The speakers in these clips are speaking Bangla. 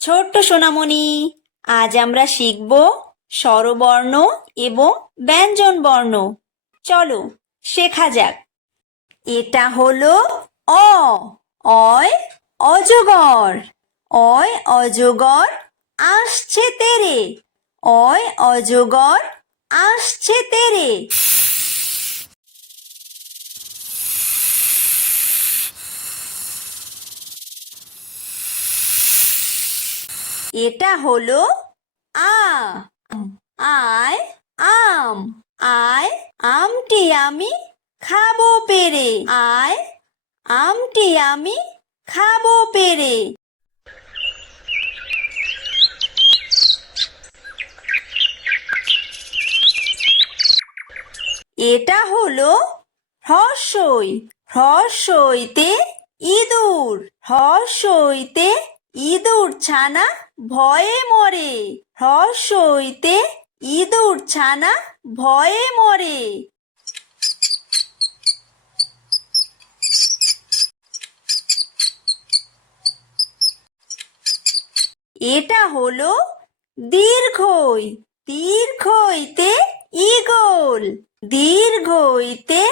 ছোট্ট সোনামণি, আজ আমরা শিখব স্বরবর্ণ এবং ব্যঞ্জনবর্ণ। চলো শেখা যাক। এটা হলো অ। অয় অজগর। অয় অজগর আসছে তেরে। অয় অজগর আসছে তেরে। এটা হলো আ। আয় আম। আয় আমটি আমি খাবো পেরে। আয় আমটি আমি খাবো পেরে। এটা হলো হ্রস্বই। হ্রস্বইতে ইঁদুর। হ্রস্বইতে ইঁদুর ছানা ভয়ে মরে। হ্রস্বইতে ইঁদুর ছানা ভয়ে মরে। এটা হলো দীর্ঘই। দীর্ঘইতে ঈগল। দীর্ঘইতে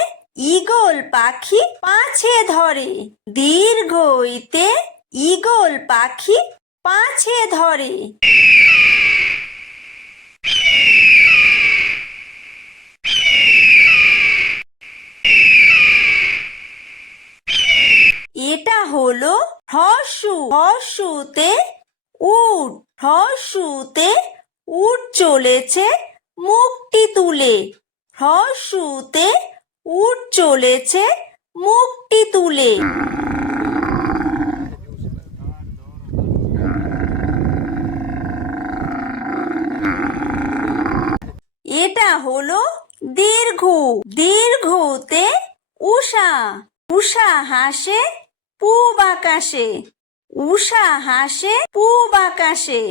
ঈগল পাখি পাছে ধরে। দীর্ঘইতে ঈগল পাখি পাছে ধরে। এটা হলো হ্রস্ব। হ্রস্বতে উট। হ্রস্বতে উট চলেছে মুখটি তুলে। হ্রস্বতে উট চলেছে মুখটি তুলে। এটা হলো দীর্ঘ। দীর্ঘতে উষা। উষা হাসে পূব আকাশে। উষা হাসে পূব আকাশে।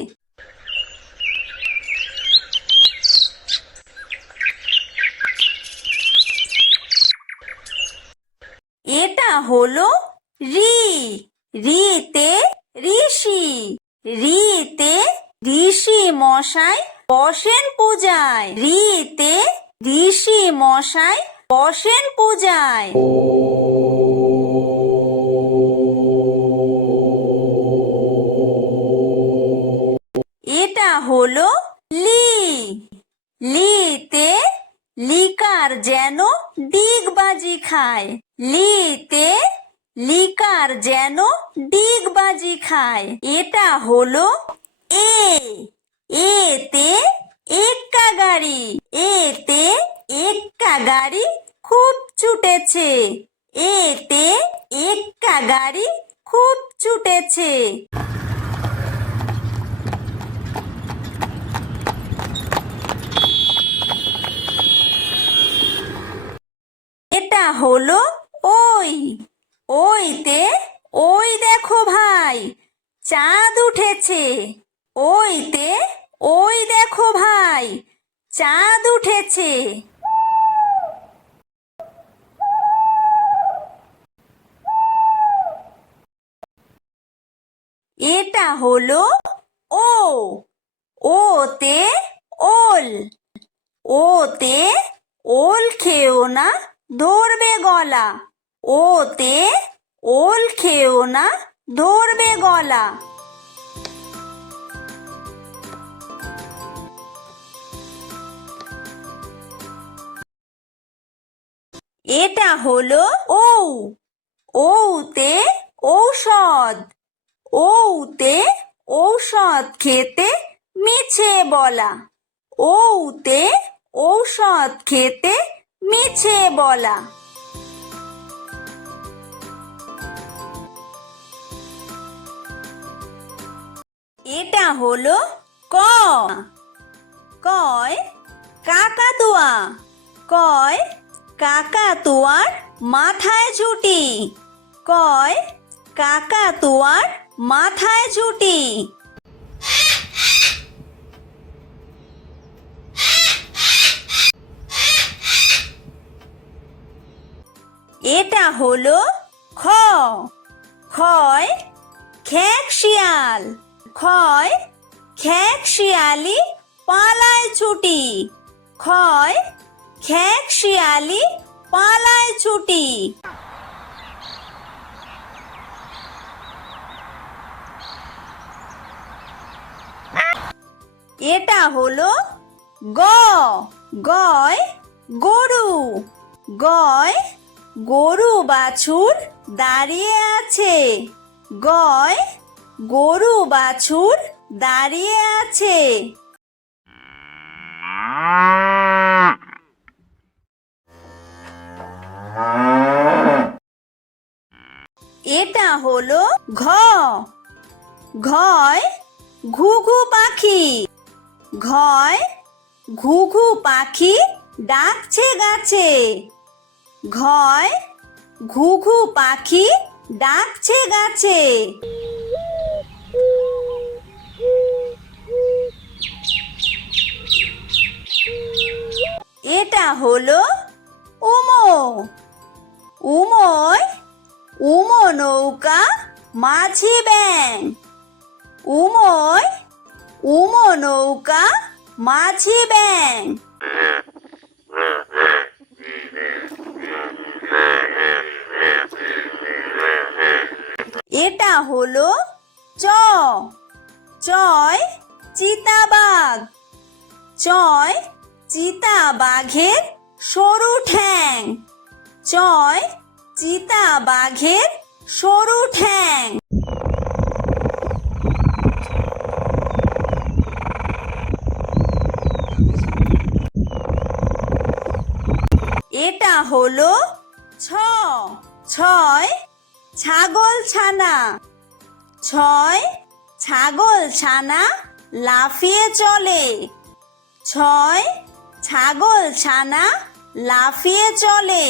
এটা হলো ঋ। ঋতে ঋষি। ঋতে ঋষি মশাই বসেন পূজায়। ঋতে ঋষি মশাই বসেন পূজায়। এটা হলো লি। লিতে লিকার যেন ডিগবাজি খায়। লিতে লিকার যেন ডিগবাজি খায়। এটা হলো এ। এতে এক্কা গাড়ি। এতে এক্কা গাড়ি খুব ছুটেছে। এতে এক্কা গাড়ি খুব ছুটেছে। এটা হলো ওই। ওইতে ওই দেখো ভাই চাঁদ উঠেছে। ওইতে ওই দেখো ভাই চাঁদ উঠেছে। এটা হলো ও। ওতে ওল। ওতে ওল খেও না ধরবে গলা। ওতে ওল খেও না ধরবে গলা। এটা হলো ঔ। ঔতে ঔষধ। ঔতে ঔষধ খেতে মিছে বলা। ঔতে ঔষধ খেতে মিছে বলা। এটা হলো ক। কয় কাকাতুয়া। কয় কাকাতুয়ার মাথায় ঝুঁটি। কয় কাকাতুয়ার মাথায় ঝুঁটি। এটা হলো খ। খয় খেক শিয়াল। খয় খেক শিয়ালি পালায় ছুটি। খয় খেক শিয়ালি পালায় ছুটি। এটা হলো গ। গয় গরু। গয় গরু বাছুর দাঁড়িয়ে আছে। গয় গরু বাছুর দাঁড়িয়ে আছে। এটা হলো ঘ। ঘয় ঘুঘু পাখি। ঘয় ঘুঘু পাখি ডাকছে গাছে। ঘয় ঘুঘু পাখি ডাকছে গাছে। এটা হলো উমো। উমোয় উমো নৌকা মাঝি ব্যাং। উমোয় উমো নৌকা মাঝি ব্যাং। এটা হলো চ। চয় চিতাবাঘ। চয় চিতাবাঘের সরু ঠ্যাং। চয় চিতাবাঘের সরু ঠ্যাং। এটা হলো ছ। ছয় ছাগল ছানা। ছয় ছাগল ছানা লাফিয়ে চলে। ছয় ছাগল ছানা লাফিয়ে চলে।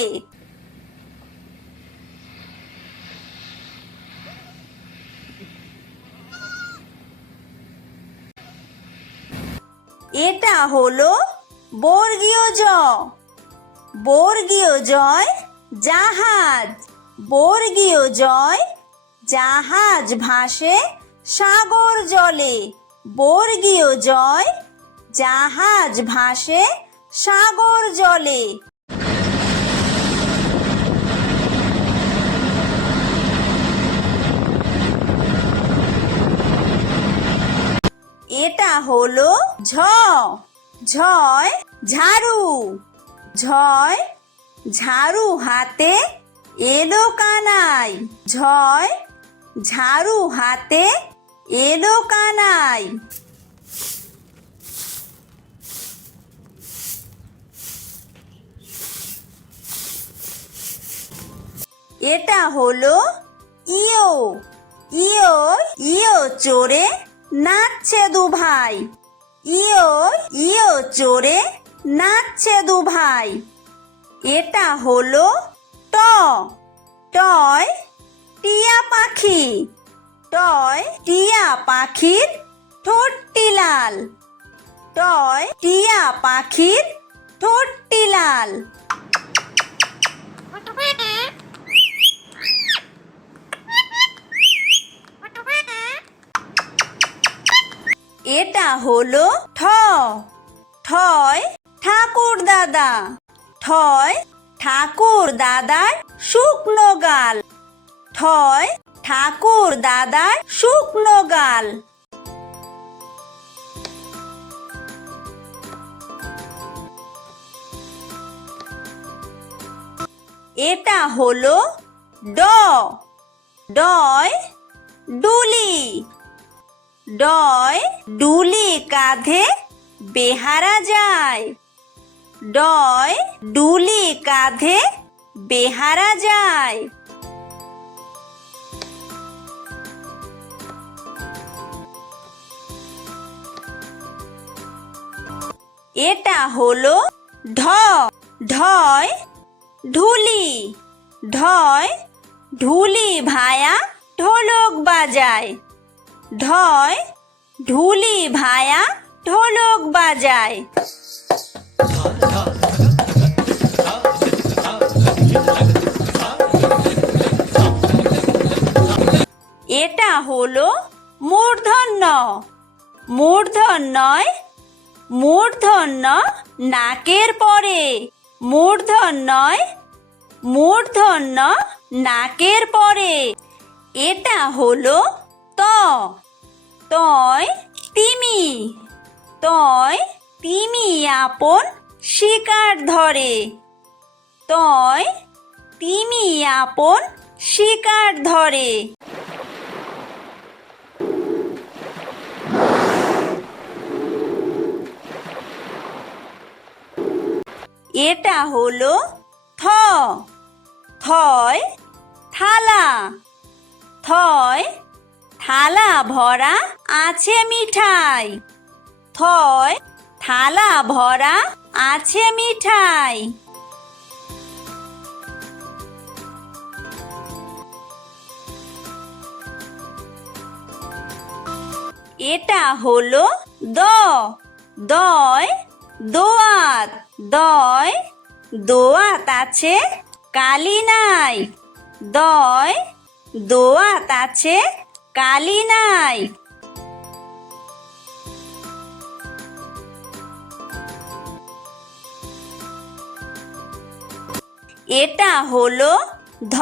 এটা হলো বর্গীয় জ। বর্গীয় জয় জাহাজ। বর্গীয় জয় জাহাজ ভাসে সাগর জলে। বর্গীয় জয় জাহাজ ভাসে সাগর জলে। এটা হলো ঝ। ঝয় ঝাড়ু। ঝয় ঝাড়ু হাতে এলো কানাই। ঝয় ঝাড়ু হাতে এলো কানাই। এটা হলো ইয়ো। ইয়ো ইয়ো চড়ে নাচছে দু ভাই। ইয়ো ইয়ো চড়ে নাচছে দু ভাই। এটা হলো ট। টয় টিয়া পাখি। টয় টিয়া পাখির ঠোঁটটি লাল। টয় টিয়া পাখির ঠোঁটটি লাল। এটা হলো ঠ। ঠয় ঠাকুর দাদা। ঠয় ঠাকুর দাদার শুকনো গাল। ঠয় ঠাকুর দাদার শুকনো গাল। এটা হলো ড। ডয় ডুলি। ডয় ডুলি কাঁধে বেহারা যায়। ডয় ডুলি কাঁধে বেহারা যায়। এটা হলো ঢ। ঢয় ঢুলি। ঢয় ঢুলি ভায়া ঢোলক বাজায়। ঢয় ঢুলি ভায়া ঢোলক বাজায়। হলো মূর্ধন্য। মূর্ধন্যয় মূর্ধন্য নাকের পরে। মূর্ধন্যয় মূর্ধন্য নাকের পরে। এটা হলো ত। তয় তিমি। তয় তিমি আপন শিকার ধরে। তয় তিমি আপন শিকার ধরে। এটা হলো থ। থয় থালা। থয় থালা ভরা আছে মিঠাই। থয় থালা ভরা আছে মিঠাই। এটা হলো দ। দয় দোয়াত। দয় দোয়াত আছে কালি নাই। দয় দোয়াত আছে কালি নাই। এটা হলো ধ।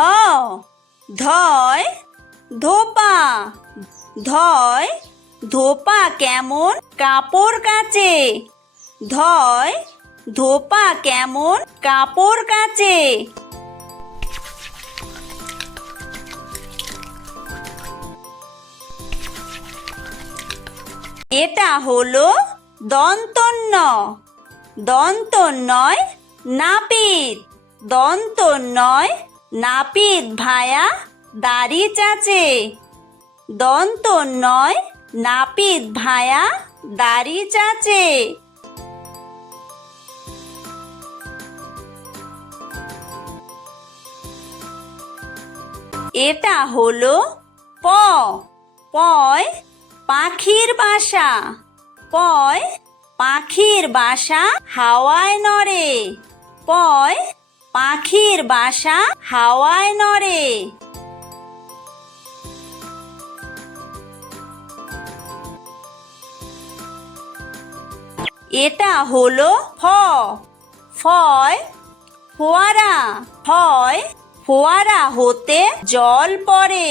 ধয় ধোপা। ধয় ধোপা কেমন কাপড় কাচে। ধয় ধোপা কেমন কাপড় কাচে। এটা হলো দন্তন্য। দন্তন্যয় নাপিত। দন্তন্যয় নাপিত ভায়া দাড়ি চাচে। দন্তন্যয় নাপিত ভায়া দাড়ি চাচে। এটা হলো প। পয় পাখির বাসা। পয় পাখির বাসা হাওয়ায় নড়ে। পয় পাখির বাসা হাওয়ায় নড়ে। এটা হলো ফ। ফয় ফোয়ারা। ফয় ফোয়ারা হতে জল পড়ে।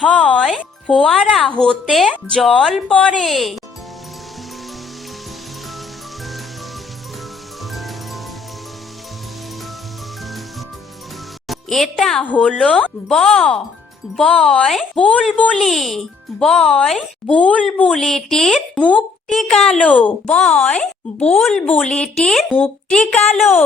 ফয় ফোয়ারা হতে জল পড়ে। এটা হলো ব। বয় বুলবুলি। বয় বুলবুলিটির মুখটি কালো। বয় বুলবুলিটির মুখটি কালো।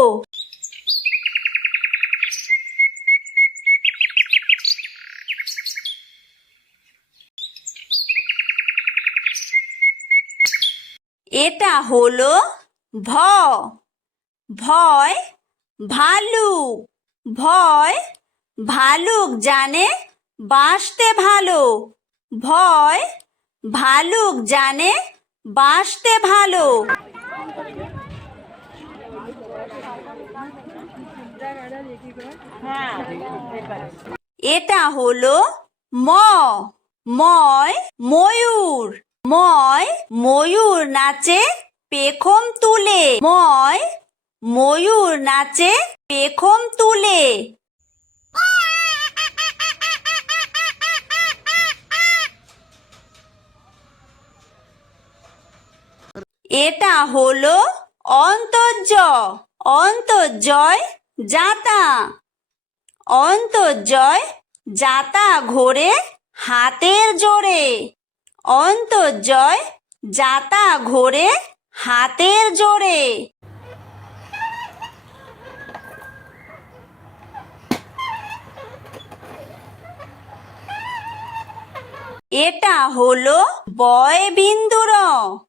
এটা হলো ভ। ভয় ভালুক। ভয় ভালুক জানে বাসতে ভালো। ভয় ভালুক জানে বাসতে ভালো। এটা হলো ম। ময় ময়ূর। ময় ময়ূর নাচে পেখম তুলে। ময় ময়ূর নাচে পেখম তুলে। এটা হলো অন্তর্য। অন্তর্জয় জাতা। অন্তর্জয় জাতা ঘোরে হাতের জোরে। অন্তর্জয় জাতা ঘোরে হাতের জোরে। এটা হলো বয় বিন্দুর।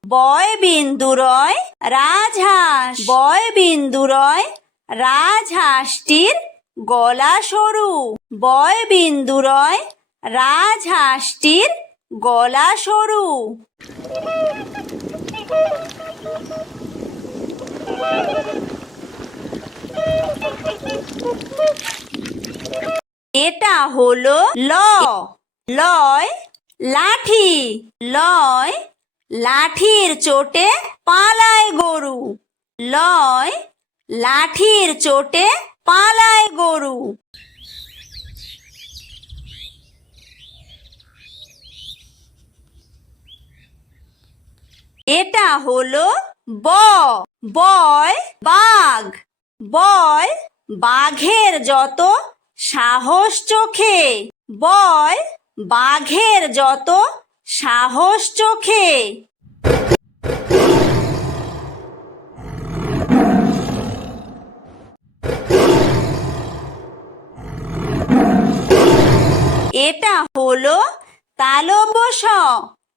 বয় বিন্দুরয় রাজহাঁস। বয় বিন্দুরয় রাজহাঁসটির গলা সরু। বয় বিন্দুরয় রাজহাঁসটির গলা সরু। এটা হলো ল। লয় লাঠি লয় লাঠির চোটে পালায় গরু লয় লাঠির চোটে পালায় গরু। এটা হলো ব বয় বাঘ বয় বাঘের যত সাহস চোখে বয় বাঘের যত সাহস চোখে। এটা হলো তালব্য শ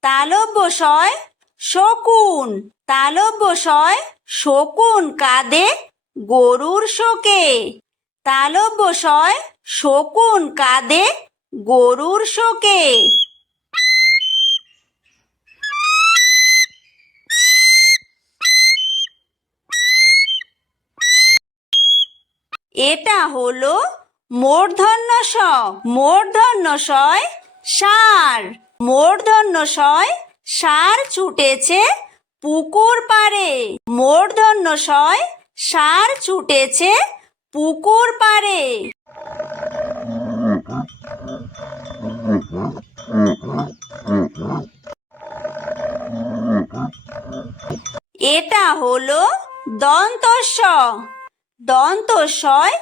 তালব্য শয় শকুন তালব্য শয় শকুন কাঁদে গরুর শোকে তালব্য শয় শকুন কাঁদে গরুর শোকে। এটা হলো মূর্ধন্য ষ মূর্ধন্য শয় ষাঁড় মূর্ধন্য শয় ষাঁড় ছুটেছে পুকুর পাড়ে মূর্ধন্য শয় ষাঁড় ছুটেছে পুকুর পাড়ে। এটা হলো দন্তস্ব দন্তস্বয়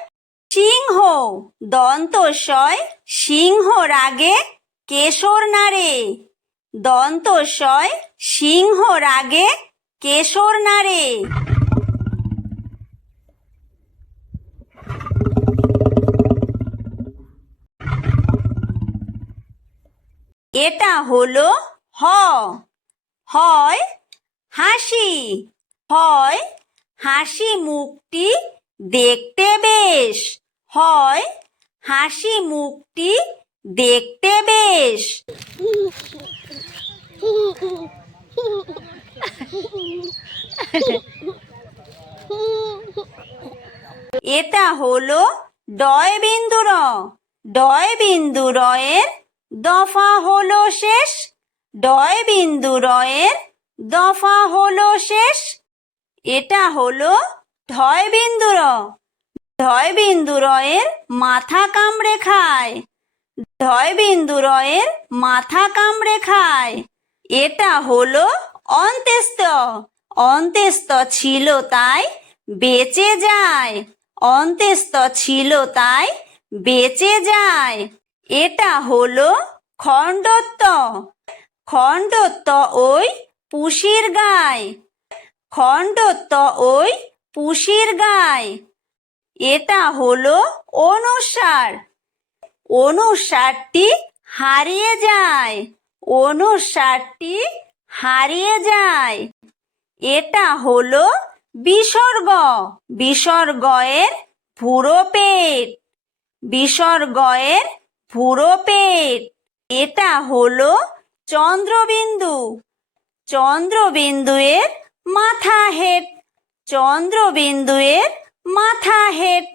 সিংহ দন্তস্বয় সিংহ রাগে কেশর নাড়ে দন্তস্বয় সিংহ রাগে কেশর নাড়ে। এটা হলো হ হয় হাসি হয় হাসি মুখটি দেখতে বেশ হয় হাসি মুখটি দেখতে বেশ। এটা হলো ডয় বিন্দু র ডয় বিন্দু রয়ের দফা হলো শেষ ডয় বিন্দু রয়ের দফা হলো শেষ। এটা হলো ঢয় বিন্দু র ঢয় বিন্দু রয়ের মাথা কামড়ে খায় ঢয় বিন্দু রয়ের মাথা কামড়ে খায়। এটা হলো অন্ত্যেস্ত অন্ত্যেস্ত ছিল তাই বেঁচে যায় অন্ত্যেস্ত ছিল তাই বেঁচে যায়। এটা হলো খণ্ডত্ব খণ্ডত্ব ওই পুষির গায় খণ্ডত্ব ওই পুষির গায়। এটা হলো অনুস্বার অনুস্বারটি হারিয়ে যায় অনুস্বারটি হারিয়ে যায়। এটা হলো বিসর্গ বিসর্গয়ের ভুরো পেট বিসর্গয়ের ভুরো পেট। এটা হলো চন্দ্রবিন্দু চন্দ্রবিন্দুয়ের মাথা হেট চন্দ্রবিন্দুয়ের মাথা হেট।